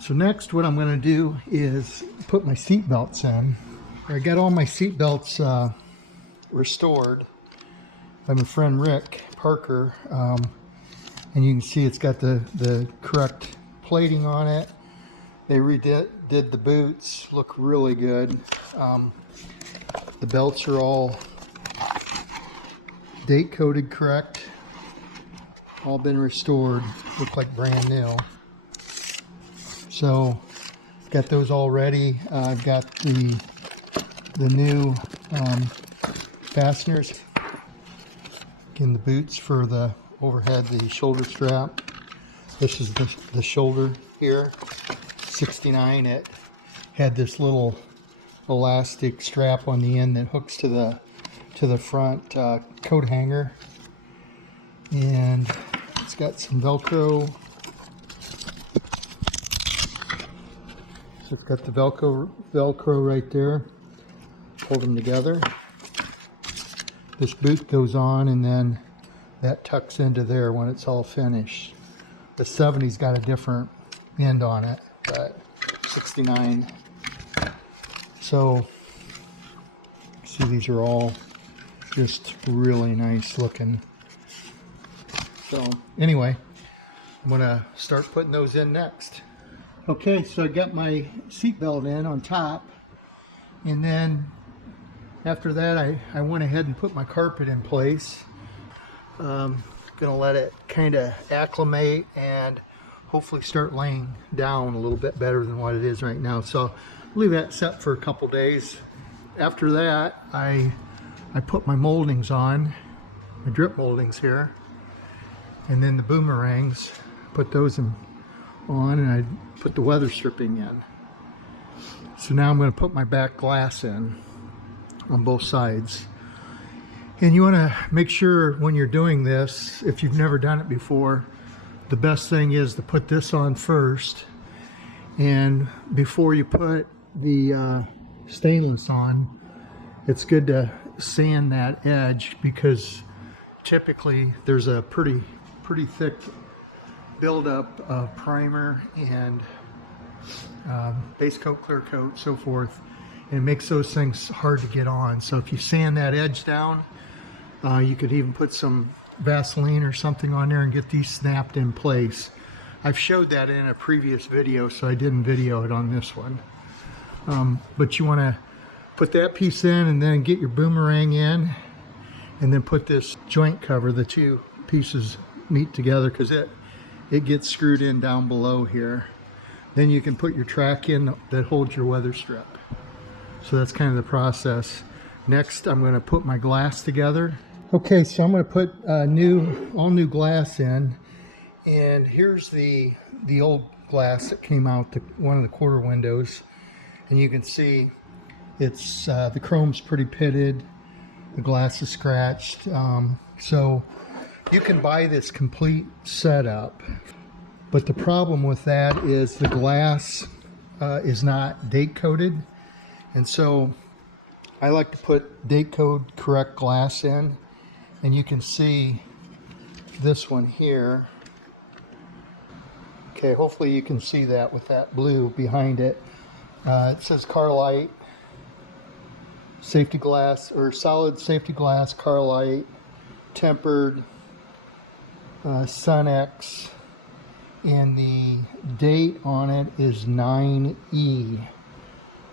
So next what I'm going to do is put my seat belts in. I got all my seat belts restored by my friend Rick Parker, and you can see it's got the correct plating on it. They redid the boots, look really good. The belts are all date coded correct, all been restored, look like brand new. So got those all ready. I've got the new fasteners in the boots for the overhead, the shoulder strap. This is the shoulder here, 69. It had this little elastic strap on the end that hooks to the front coat hanger, and it's got some Velcro. So it's got the Velcro right there. Hold them together. This boot goes on, and then that tucks into there when it's all finished. The 70's got a different end on it, but 69. So see, these are all just really nice looking. So anyway, I'm gonna start putting those in next. Okay, so I got my seat belt in on top, and then after that I went ahead and put my carpet in place. Gonna let it kind of acclimate and hopefully start laying down a little bit better than what it is right now. So leave that set for a couple days. After that, I put my moldings on, my drip moldings here, and then the boomerangs, put those on, and I put the weather stripping in. So now I'm going to put my back glass in on both sides. And you want to make sure when you're doing this, if you've never done it before, the best thing is to put this on first, and before you put the stainless on, it's good to sand that edge, because typically there's a pretty thick buildup of primer and base coat, clear coat, so forth, and it makes those things hard to get on. So if you sand that edge down, you could even put some Vaseline or something on there and get these snapped in place. I've showed that in a previous video, so I didn't video it on this one. But you want to put that piece in, and then get your boomerang in, and then put this joint cover, the two pieces meet together, because it gets screwed in down below here. Then you can put your track in that holds your weather strip. So that's kind of the process. Next, I'm going to put my glass together. Okay, so I'm going to put all new glass in, and here's the old glass that came out one of the quarter windows, and you can see it's the chrome's pretty pitted, the glass is scratched. So you can buy this complete setup, but the problem with that is the glass is not date coded, and so I like to put date code correct glass in. And you can see this one here. Okay, hopefully you can see that with that blue behind it. It says Carlite safety glass, or solid safety glass, Carlite, tempered, Sun-X, and the date on it is 9E,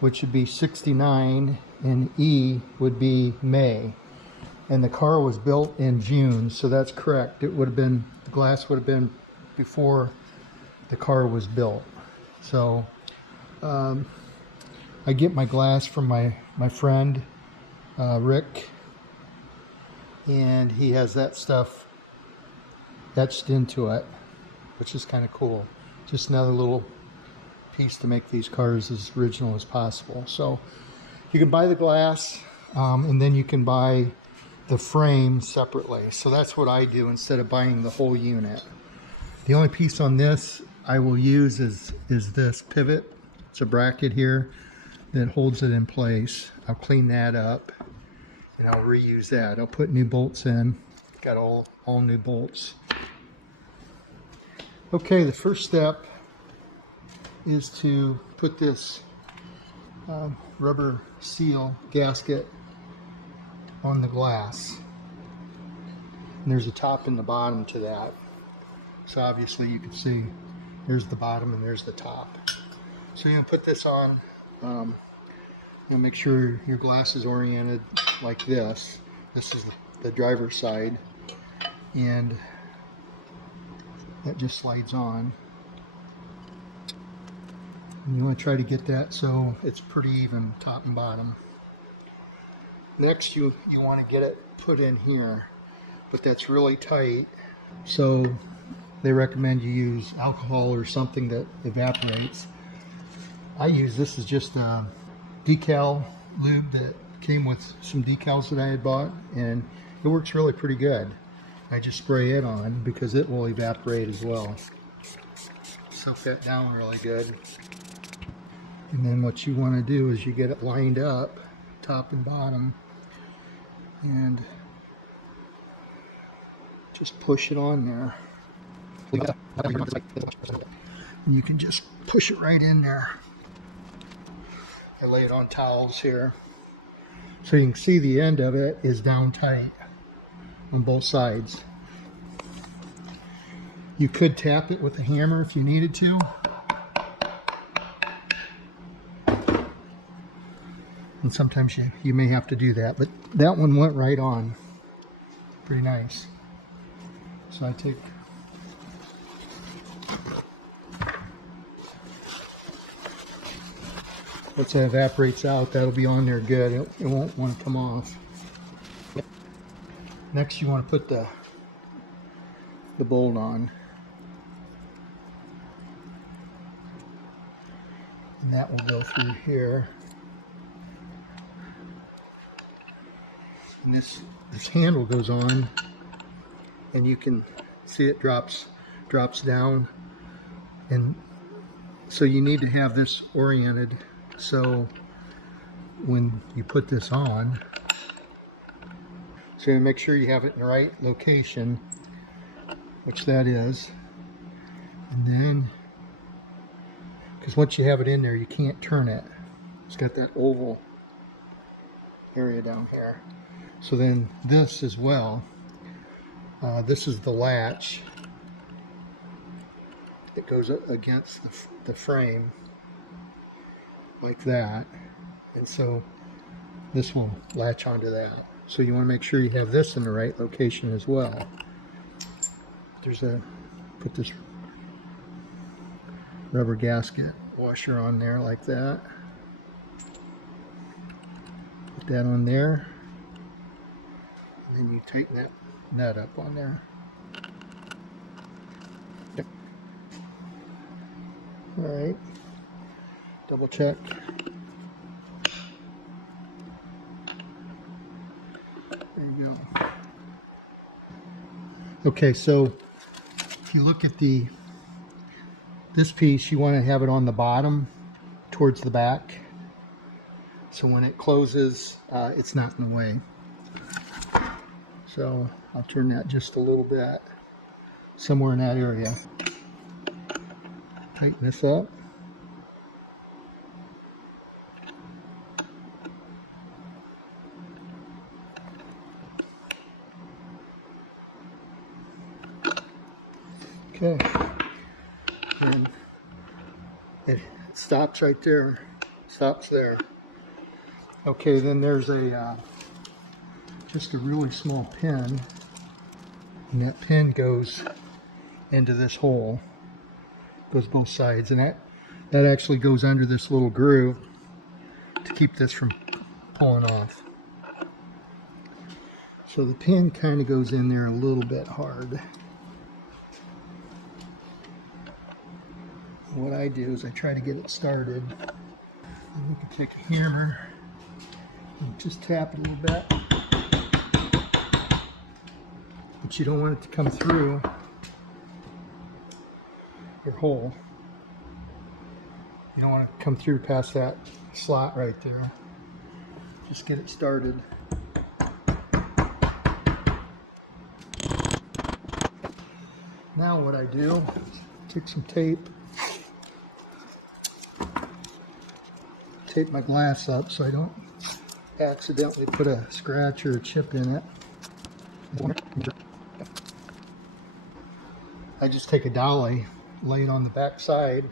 which would be 69, and E would be May. And the car was built in June, so that's correct. It would have been, the glass would have been before the car was built. So I get my glass from my friend Rick, and he has that stuff etched into it, which is kind of cool. Just another little piece to make these cars as original as possible. So you can buy the glass, and then you can buy the frame separately. So that's what I do instead of buying the whole unit. The only piece on this I will use is this pivot. It's a bracket here that holds it in place. I'll clean that up and I'll reuse that. I'll put new bolts in. Got all new bolts. Okay, the first step is to put this rubber seal gasket on the glass. And there's a top and the bottom to that. So obviously you can see there's the bottom and there's the top. So you're going to put this on and make sure your glass is oriented like this. This is the driver's side, and that just slides on. And you want to try to get that so it's pretty even top and bottom. Next you want to get it put in here, but that's really tight, so they recommend you use alcohol or something that evaporates. I use, this is just a decal lube that came with some decals that I had bought, and it works really pretty good. I just spray it on because it will evaporate as well. Soak that down really good. And then what you want to do is you get it lined up top and bottom and just push it on there. And you can just push it right in there. I lay it on towels here, so you can see the end of it is down tight on both sides. You could tap it with a hammer if you needed to. And sometimes you may have to do that, but that one went right on. Pretty nice. So I take once that evaporates out, that'll be on there good. It won't want to come off. Next you want to put the bolt on. And that will go through here. And this handle goes on, and you can see it drops down, and so you need to have this oriented so when you put this on, so you make sure you have it in the right location, which that is. And then, because once you have it in there, you can't turn it. It's got that oval area down here. So then this as well, this is the latch that goes against the frame like that, and so this will latch onto that. So you want to make sure you have this in the right location as well. Put this rubber gasket washer on there like that. Put that on there. And then you tighten that nut up on there. Yep. All right. Double check. There you go. Okay, so if you look at this piece, you want to have it on the bottom towards the back. So when it closes, it's not in the way. So I'll turn that just a little bit, somewhere in that area. Tighten this up. Okay, and it stops right there, stops there. Okay, then there's just a really small pin, and that pin goes into this hole, goes both sides, and that actually goes under this little groove to keep this from pulling off. So the pin kind of goes in there a little bit hard. What I do is I try to get it started. And you can take a hammer and just tap it a little bit. But you don't want it to come through your hole. You don't want it to come through past that slot right there. Just get it started. Now what I do is take some tape, tape my glass up so I don't accidentally put a scratch or a chip in it. I just take a dolly, lay it on the back side,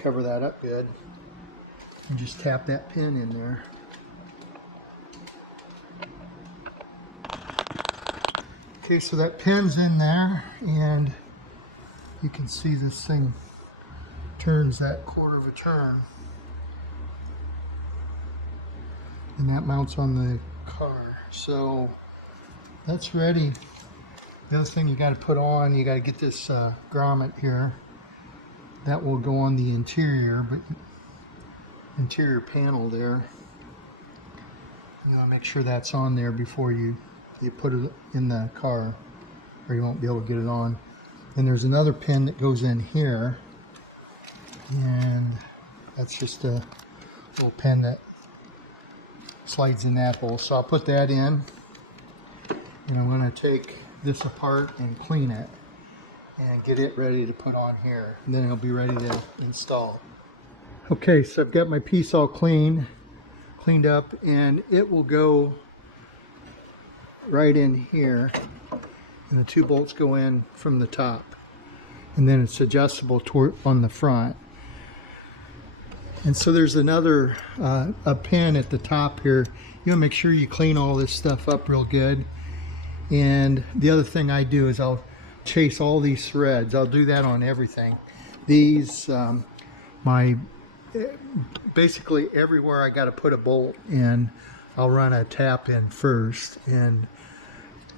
cover that up good, and just tap that pin in there. Okay, so that pin's in there, and you can see this thing turns that quarter of a turn. And that mounts on the car. So that's ready. The other thing you got to put on, you got to get this grommet here. That will go on the interior, but interior panel there. You want to make sure that's on there before you put it in the car, or you won't be able to get it on. And there's another pin that goes in here, and that's just a little pin that slides in that hole. So I'll put that in, and I'm going to take this apart and clean it and get it ready to put on here, and then it'll be ready to install. Okay, so I've got my piece all cleaned up, and it will go right in here, and the 2 bolts go in from the top, and then it's adjustable on the front. And so there's another a pin at the top here. You want to make sure you clean all this stuff up real good. And the other thing I do is I'll chase all these threads. I'll do that on everything. These basically everywhere I got to put a bolt in, I'll run a tap in first and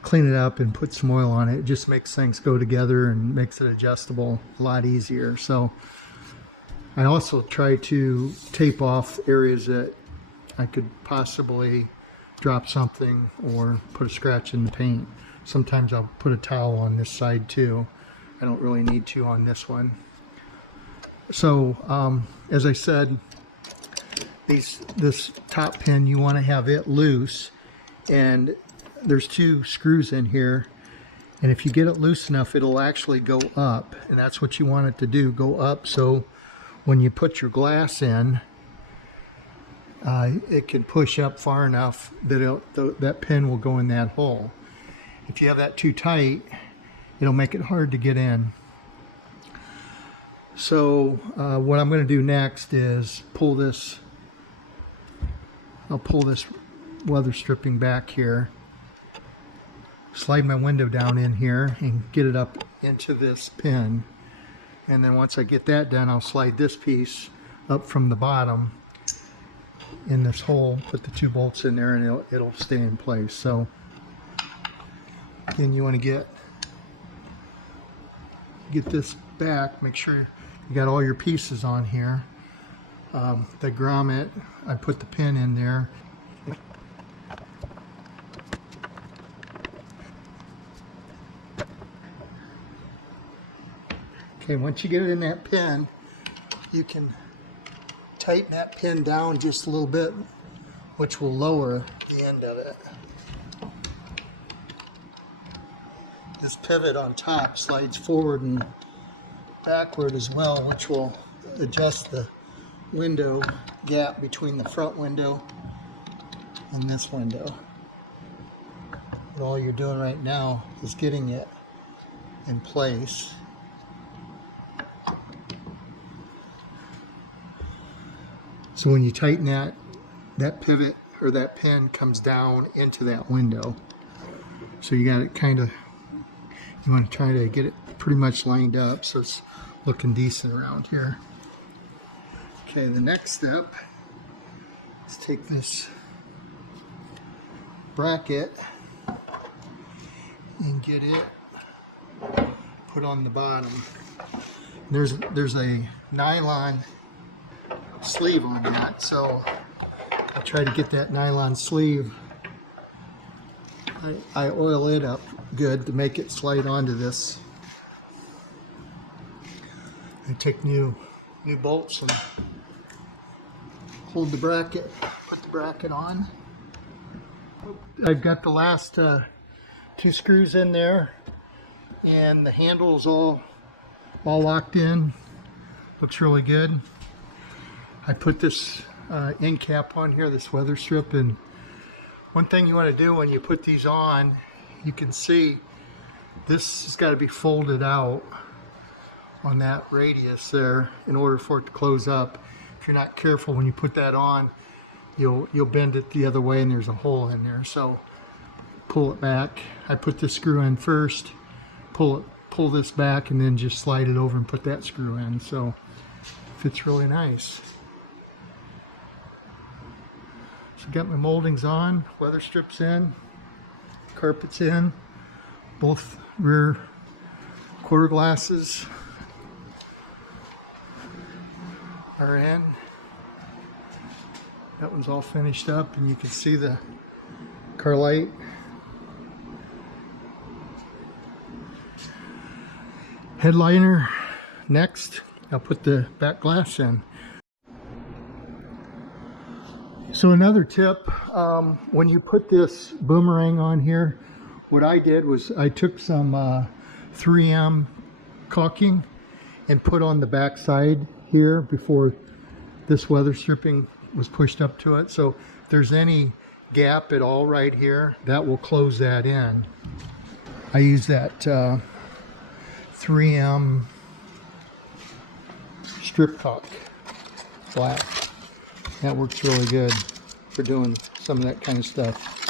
clean it up and put some oil on it. It just makes things go together and makes it adjustable a lot easier. So I also try to tape off areas that I could possibly drop something or put a scratch in the paint. Sometimes I'll put a towel on this side too. I don't really need to on this one. So as I said, this top pin, you want to have it loose, and there's 2 screws in here, and if you get it loose enough, it'll actually go up, and that's what you want it to do, go up. So when you put your glass in, it can push up far enough that that pin will go in that hole. If you have that too tight, it'll make it hard to get in. So what I'm going to do next is pull this. I'll pull this weather stripping back here, slide my window down in here, and get it up into this pin. And then once I get that done, I'll slide this piece up from the bottom in this hole, put the 2 bolts in there, and it'll stay in place. So again, you want to get this back, make sure you got all your pieces on here. The grommet, I put the pin in there. Okay, once you get it in that pin, you can tighten that pin down just a little bit, which will lower the end of it. This pivot on top slides forward and backward as well, which will adjust the window gap between the front window and this window. And all you're doing right now is getting it in place. So when you tighten that pivot or that pin comes down into that window. So you got it you want to try to get it pretty much lined up so it's looking decent around here. Okay, the next step is take this bracket and get it put on the bottom. There's a nylon sleeve on that, so I try to get that nylon sleeve. I oil it up good to make it slide onto this. I take new bolts and hold the bracket, put the bracket on. I've got the last 2 screws in there, and the handle's all locked in. Looks really good. I put this end cap on here, this weather strip, and one thing you want to do when you put these on, you can see this has got to be folded out on that radius there in order for it to close up. If you're not careful when you put that on, you'll bend it the other way and there's a hole in there. So pull it back. I put this screw in first, pull this back, and then just slide it over and put that screw in. So it fits really nice. So got my moldings on, weather strips in, carpets in, both rear quarter glasses are in. That one's all finished up, and you can see the car light. Headliner next. I'll put the back glass in. So another tip, when you put this boomerang on here, what I did was I took some 3M caulking and put on the back side here before this weather stripping was pushed up to it. So if there's any gap at all right here, that will close that in. I use that 3M strip caulk black. That works really good for doing some of that kind of stuff.